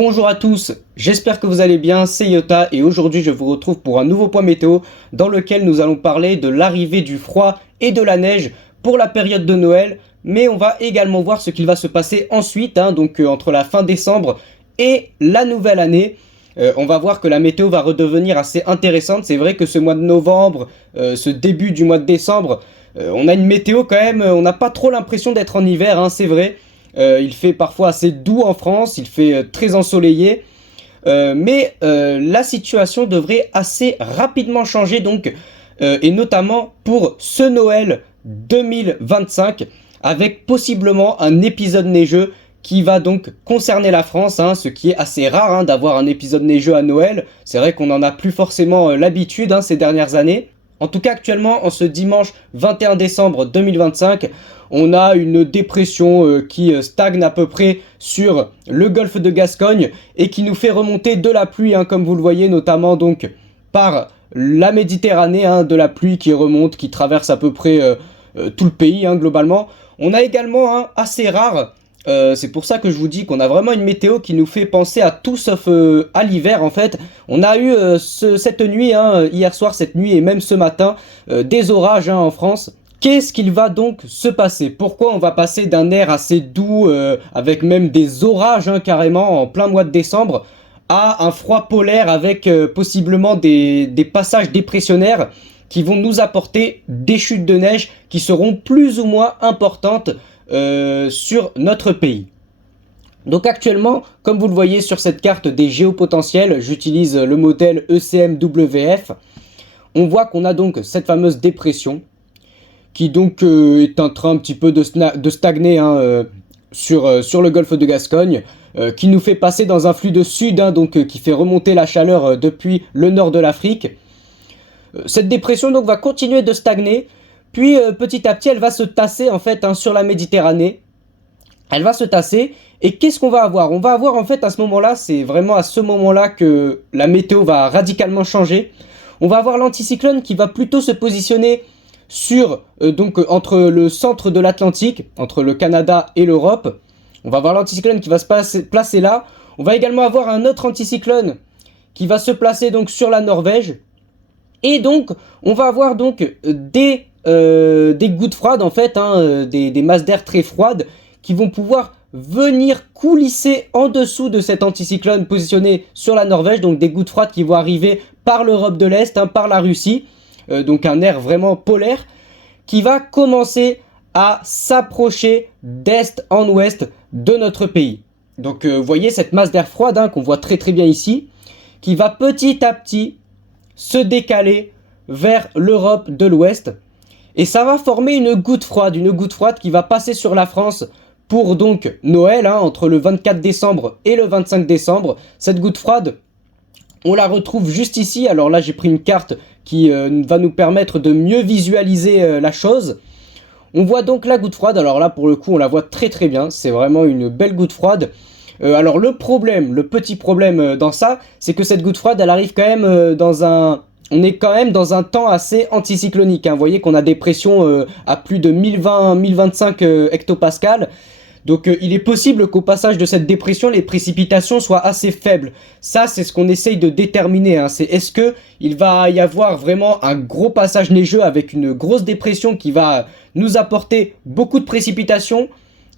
Bonjour à tous, j'espère que vous allez bien, c'est Yota et aujourd'hui je vous retrouve pour un nouveau point météo dans lequel nous allons parler de l'arrivée du froid et de la neige pour la période de Noël, mais on va également voir ce qu'il va se passer ensuite, entre la fin décembre et la nouvelle année. On va voir que la météo va redevenir assez intéressante. C'est vrai que ce mois de novembre, ce début du mois de décembre, on a une météo quand même, on n'a pas trop l'impression d'être en hiver, c'est vrai. Il fait parfois assez doux en France, il fait très ensoleillé, mais la situation devrait assez rapidement changer et notamment pour ce Noël 2025, avec possiblement un épisode neigeux qui va donc concerner la France, ce qui est assez rare d'avoir un épisode neigeux à Noël. C'est vrai qu'on n'en a plus forcément l'habitude ces dernières années. En tout cas, actuellement, en ce dimanche 21 décembre 2025, on a une dépression qui stagne à peu près sur le golfe de Gascogne et qui nous fait remonter de la pluie, comme vous le voyez, notamment donc par la Méditerranée, de la pluie qui remonte, qui traverse à peu près tout le pays globalement. On a également assez rare, c'est pour ça que je vous dis qu'on a vraiment une météo qui nous fait penser à tout sauf à l'hiver en fait. On a eu cette nuit, hier soir, cette nuit et même ce matin, des orages en France. Qu'est-ce qu'il va donc se passer? Pourquoi on va passer d'un air assez doux, avec même des orages carrément en plein mois de décembre, à un froid polaire avec possiblement des passages dépressionnaires qui vont nous apporter des chutes de neige qui seront plus ou moins importantes sur notre pays. Donc actuellement, comme vous le voyez sur cette carte des géopotentiels, j'utilise le modèle ECMWF, on voit qu'on a donc cette fameuse dépression qui donc est en train un petit peu de stagner sur le golfe de Gascogne, qui nous fait passer dans un flux de sud, qui fait remonter la chaleur depuis le nord de l'Afrique. Cette dépression donc va continuer de stagner, puis petit à petit elle va se tasser en fait sur la Méditerranée. Elle va se tasser et qu'est-ce qu'on va avoir? On va avoir en fait à ce moment-là, c'est vraiment à ce moment-là que la météo va radicalement changer. On va avoir l'anticyclone qui va plutôt se positionner sur entre le centre de l'Atlantique, entre le Canada et l'Europe. On va avoir l'anticyclone qui va se placer là. On va également avoir un autre anticyclone qui va se placer donc sur la Norvège. Et donc on va avoir donc des gouttes froides en fait, des masses d'air très froides qui vont pouvoir venir coulisser en dessous de cet anticyclone positionné sur la Norvège. Donc des gouttes froides qui vont arriver par l'Europe de l'Est, par la Russie. Donc un air vraiment polaire qui va commencer à s'approcher d'est en ouest de notre pays. Donc vous voyez cette masse d'air froide qu'on voit très très bien ici, qui va petit à petit se décaler vers l'Europe de l'Ouest. Et ça va former une goutte froide qui va passer sur la France pour donc Noël, entre le 24 décembre et le 25 décembre. Cette goutte froide, on la retrouve juste ici. Alors là, j'ai pris une carte qui va nous permettre de mieux visualiser la chose. On voit donc la goutte froide. Alors là, pour le coup, on la voit très très bien. C'est vraiment une belle goutte froide. Alors le petit problème dans ça, c'est que cette goutte froide, elle arrive quand même on est quand même dans un temps assez anticyclonique. Vous voyez qu'on a des pressions à plus de 1020-1025 hectopascales. Donc il est possible qu'au passage de cette dépression, les précipitations soient assez faibles. Ça, c'est ce qu'on essaye de déterminer. C'est est-ce qu'il va y avoir vraiment un gros passage neigeux avec une grosse dépression qui va nous apporter beaucoup de précipitations,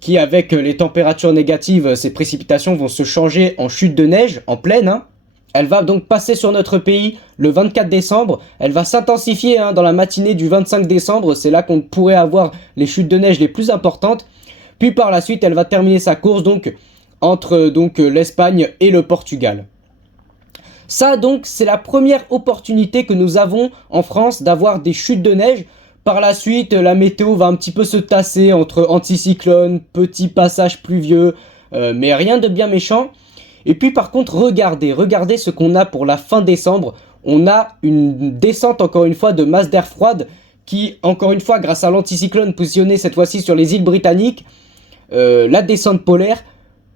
qui avec les températures négatives, ces précipitations vont se changer en chute de neige, en plaine. Elle va donc passer sur notre pays le 24 décembre. Elle va s'intensifier dans la matinée du 25 décembre. C'est là qu'on pourrait avoir les chutes de neige les plus importantes. Puis par la suite, elle va terminer sa course entre l'Espagne et le Portugal. Ça donc, c'est la première opportunité que nous avons en France d'avoir des chutes de neige. Par la suite, la météo va un petit peu se tasser entre anticyclone, petits passages pluvieux, mais rien de bien méchant. Et puis par contre, regardez ce qu'on a pour la fin décembre. On a une descente encore une fois de masse d'air froide qui, encore une fois, grâce à l'anticyclone positionné cette fois-ci sur les îles britanniques, la descente polaire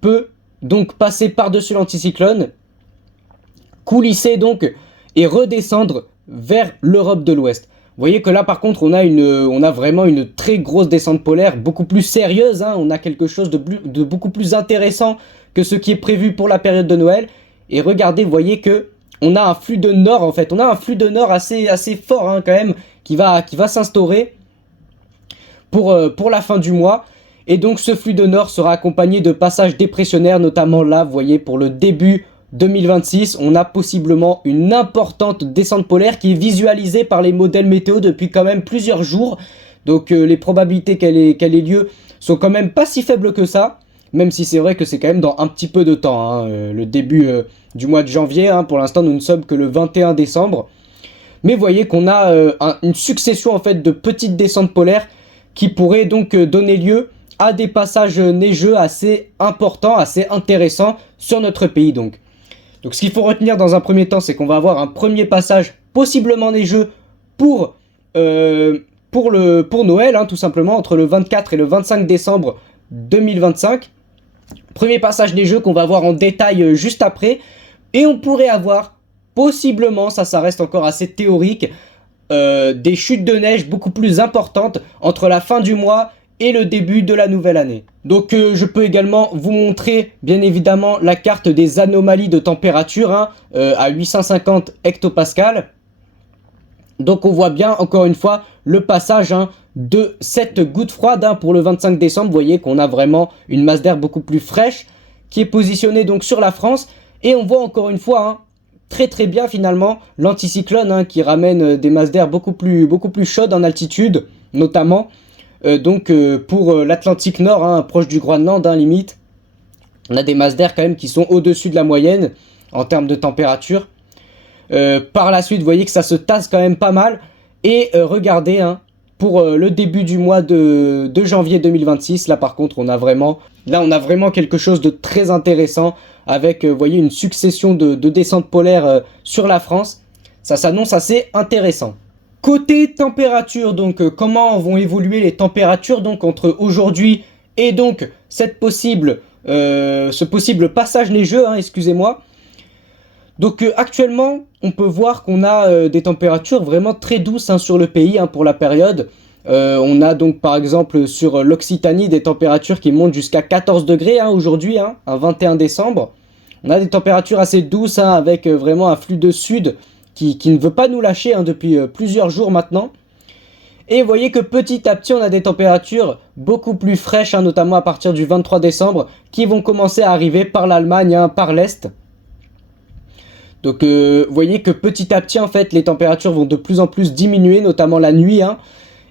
peut donc passer par-dessus l'anticyclone, coulisser donc et redescendre vers l'Europe de l'Ouest. Vous voyez que là par contre on a vraiment une très grosse descente polaire, beaucoup plus sérieuse, on a quelque chose de beaucoup plus intéressant que ce qui est prévu pour la période de Noël. Et regardez, vous voyez que on a un flux de nord en fait. On a un flux de nord assez fort hein, quand même qui va s'instaurer pour la fin du mois. Et donc ce flux de nord sera accompagné de passages dépressionnaires, notamment là, vous voyez, pour le début 2026, on a possiblement une importante descente polaire qui est visualisée par les modèles météo depuis quand même plusieurs jours. Donc les probabilités qu'elle ait lieu sont quand même pas si faibles que ça, même si c'est vrai que c'est quand même dans un petit peu de temps, hein, le début du mois de janvier, hein, pour l'instant nous ne sommes que le 21 décembre. Mais vous voyez qu'on a une succession en fait de petites descentes polaires qui pourraient donc donner lieu à des passages neigeux assez importants, assez intéressants sur notre pays donc. Donc ce qu'il faut retenir dans un premier temps, c'est qu'on va avoir un premier passage possiblement neigeux pour Noël, hein, tout simplement, entre le 24 et le 25 décembre 2025. Premier passage neigeux qu'on va voir en détail juste après. Et on pourrait avoir possiblement, ça reste encore assez théorique, des chutes de neige beaucoup plus importantes entre la fin du mois et le début de la nouvelle année. Donc je peux également vous montrer bien évidemment la carte des anomalies de température hein, à 850 hectopascales. Donc on voit bien encore une fois le passage hein, de cette goutte froide hein, pour le 25 décembre. Vous voyez qu'on a vraiment une masse d'air beaucoup plus fraîche qui est positionnée donc sur la France. Et on voit encore une fois hein, très bien finalement l'anticyclone hein, qui ramène des masses d'air beaucoup plus chaudes en altitude notamment. Pour l'Atlantique Nord, hein, proche du Groenland, hein, limite, on a des masses d'air quand même qui sont au-dessus de la moyenne en termes de température. Par la suite, vous voyez que ça se tasse quand même pas mal. Et regardez, hein, pour le début du mois de janvier 2026, là par contre, on a vraiment quelque chose de très intéressant avec, vous voyez, une succession de descentes polaires sur la France. Ça s'annonce assez intéressant. Côté température, donc comment vont évoluer les températures donc entre aujourd'hui et donc ce possible passage neigeux, hein, excusez-moi. Donc actuellement, on peut voir qu'on a des températures vraiment très douces hein, sur le pays hein, pour la période. On a donc par exemple sur l'Occitanie des températures qui montent jusqu'à 14 degrés hein, aujourd'hui, hein, un 21 décembre. On a des températures assez douces hein, avec vraiment un flux de sud qui ne veut pas nous lâcher hein, depuis plusieurs jours maintenant. Et vous voyez que petit à petit, on a des températures beaucoup plus fraîches, hein, notamment à partir du 23 décembre, qui vont commencer à arriver par l'Allemagne, hein, par l'Est. Donc vous voyez que petit à petit, en fait, les températures vont de plus en plus diminuer, notamment la nuit. Hein.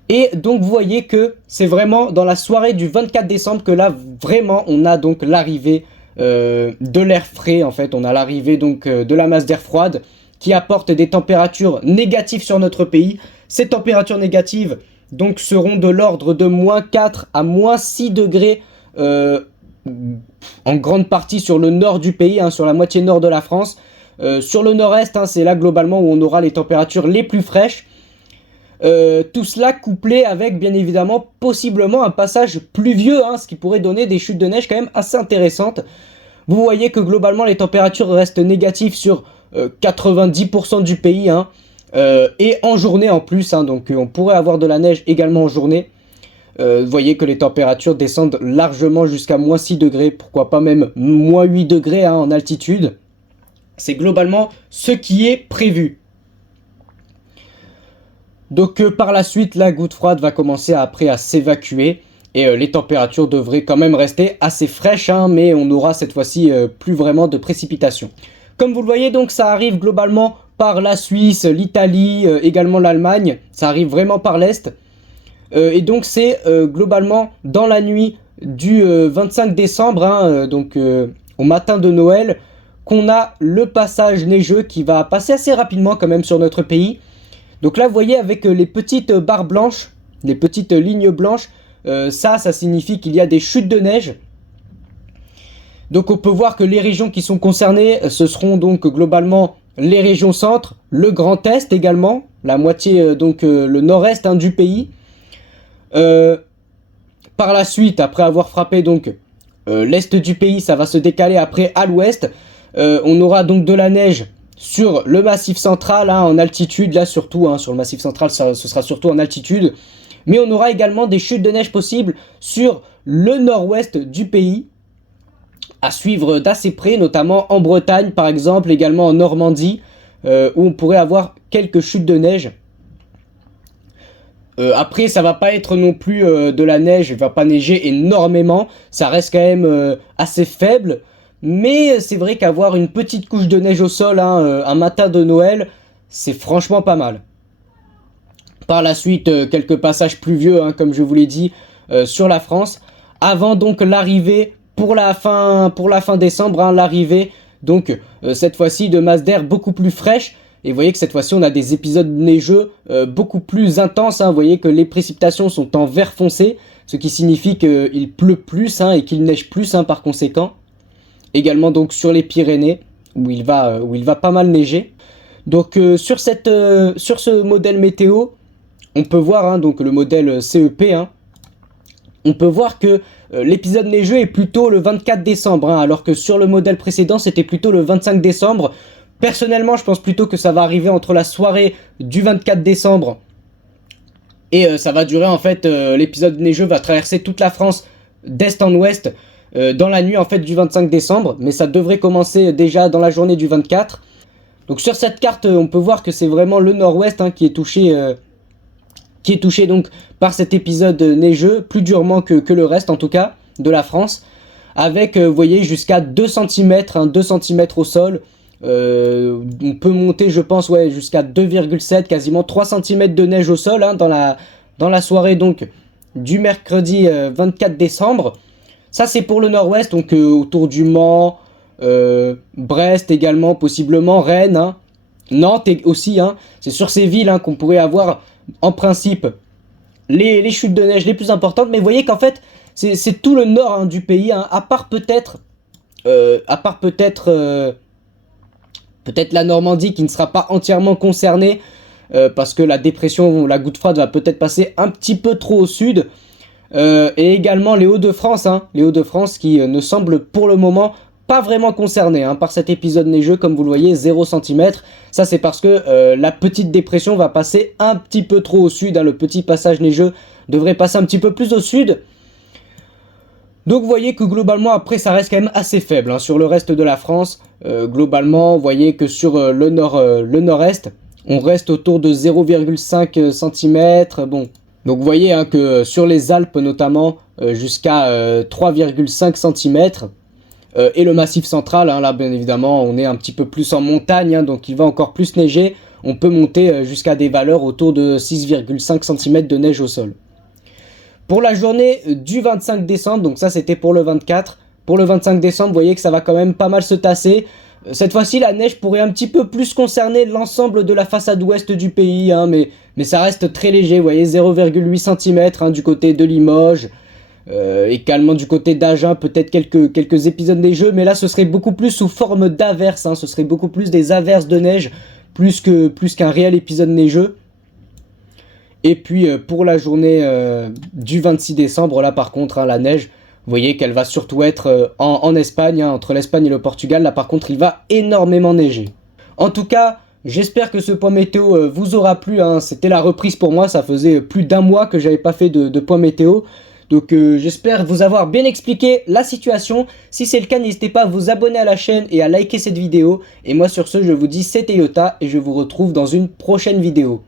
Et donc vous voyez que c'est vraiment dans la soirée du 24 décembre que là, vraiment, on a donc l'arrivée de l'air frais. En fait, on a l'arrivée donc de la masse d'air froide, qui apporte des températures négatives sur notre pays. Ces températures négatives donc seront de l'ordre de -4 à -6 degrés en grande partie sur le nord du pays, hein, sur la moitié nord de la France. Sur le nord-est, hein, c'est là globalement où on aura les températures les plus fraîches. Tout cela couplé avec bien évidemment possiblement un passage pluvieux, hein, ce qui pourrait donner des chutes de neige quand même assez intéressantes. Vous voyez que globalement les températures restent négatives sur 90% du pays, hein, et en journée en plus, hein, donc on pourrait avoir de la neige également en journée. Vous voyez que les températures descendent largement jusqu'à -6 degrés, pourquoi pas même -8 degrés hein, en altitude. C'est globalement ce qui est prévu. Donc par la suite, la goutte froide va commencer après à s'évacuer. Et les températures devraient quand même rester assez fraîches, hein, mais on aura cette fois-ci plus vraiment de précipitations. Comme vous le voyez, donc ça arrive globalement par la Suisse, l'Italie, également l'Allemagne. Ça arrive vraiment par l'Est. Et donc c'est globalement dans la nuit du 25 décembre, hein, donc au matin de Noël, qu'on a le passage neigeux qui va passer assez rapidement quand même sur notre pays. Donc là, vous voyez avec les petites barres blanches, les petites lignes blanches, ça signifie qu'il y a des chutes de neige. Donc on peut voir que les régions qui sont concernées, ce seront donc globalement les régions centre, le Grand Est également, la moitié donc le nord-est hein, du pays. Par la suite, après avoir frappé donc l'est du pays, ça va se décaler après à l'ouest. On aura donc de la neige sur le massif central hein, en altitude, là surtout hein, sur le massif central, ce sera surtout en altitude. Mais on aura également des chutes de neige possibles sur le nord-ouest du pays. à suivre d'assez près, notamment en Bretagne par exemple, également en Normandie, où on pourrait avoir quelques chutes de neige. Après, ça va pas être non plus de la neige, il va pas neiger énormément, ça reste quand même assez faible, mais c'est vrai qu'avoir une petite couche de neige au sol un matin de Noël, c'est franchement pas mal. Par la suite, quelques passages pluvieux, comme je vous l'ai dit, sur la France, avant donc l'arrivée pour la fin décembre, l'arrivée donc cette fois-ci de masses d'air beaucoup plus fraîches. Et vous voyez que cette fois-ci on a des épisodes neigeux beaucoup plus intenses, Vous voyez que les précipitations sont en vert foncé, ce qui signifie qu'il pleut plus et qu'il neige plus par conséquent. Également donc sur les Pyrénées où il va pas mal neiger. Donc sur ce modèle météo, on peut voir donc le modèle CEP, on peut voir que l'épisode neigeux est plutôt le 24 décembre, alors que sur le modèle précédent c'était plutôt le 25 décembre. Personnellement, je pense plutôt que ça va arriver entre la soirée du 24 décembre et ça va durer en fait, l'épisode neigeux va traverser toute la France d'est en ouest dans la nuit en fait du 25 décembre, mais ça devrait commencer déjà dans la journée du 24. Donc sur cette carte, on peut voir que c'est vraiment le nord-ouest qui est touché donc par cet épisode neigeux, plus durement que le reste en tout cas de la France, avec vous voyez jusqu'à 2 cm, 2 cm au sol. On peut monter je pense jusqu'à 2,7, quasiment 3 cm de neige au sol dans la soirée donc du mercredi 24 décembre. Ça c'est pour le nord-ouest, donc autour du Mans, Brest également, possiblement Rennes, Nantes aussi, c'est sur ces villes qu'on pourrait avoir en principe les chutes de neige les plus importantes. Mais vous voyez qu'en fait c'est tout le nord du pays, à part peut-être peut-être la Normandie qui ne sera pas entièrement concernée parce que la dépression, la goutte froide va peut-être passer un petit peu trop au sud, et également les Hauts-de-France, les Hauts-de-France qui ne semblent pour le moment pas vraiment concernés par cet épisode neigeux, comme vous le voyez, 0 cm. Ça c'est parce que la petite dépression va passer un petit peu trop au sud, le petit passage neigeux devrait passer un petit peu plus au sud. Donc vous voyez que globalement après ça reste quand même assez faible sur le reste de la France. Globalement vous voyez que sur le nord-est on reste autour de 0,5 cm. Bon, donc vous voyez que sur les Alpes notamment jusqu'à 3,5 cm. Et le massif central, là bien évidemment on est un petit peu plus en montagne, donc il va encore plus neiger. On peut monter jusqu'à des valeurs autour de 6,5 cm de neige au sol. Pour la journée du 25 décembre, donc ça c'était pour le 24, pour le 25 décembre, vous voyez que ça va quand même pas mal se tasser. Cette fois-ci, la neige pourrait un petit peu plus concerner l'ensemble de la façade ouest du pays, mais ça reste très léger, vous voyez, 0,8 cm du côté de Limoges, également du côté d'Agen, peut-être quelques épisodes neigeux, mais là ce serait beaucoup plus sous forme d'averses, ce serait beaucoup plus des averses de neige, plus qu'un réel épisode neigeux. Et puis pour la journée du 26 décembre, là par contre, la neige, vous voyez qu'elle va surtout être en Espagne, entre l'Espagne et le Portugal. Là par contre, il va énormément neiger. En tout cas, j'espère que ce point météo vous aura plu. C'était la reprise pour moi, ça faisait plus d'un mois que j'avais pas fait de point météo. Donc j'espère vous avoir bien expliqué la situation. Si c'est le cas, n'hésitez pas à vous abonner à la chaîne et à liker cette vidéo. Et moi sur ce, je vous dis c'était Yota et je vous retrouve dans une prochaine vidéo.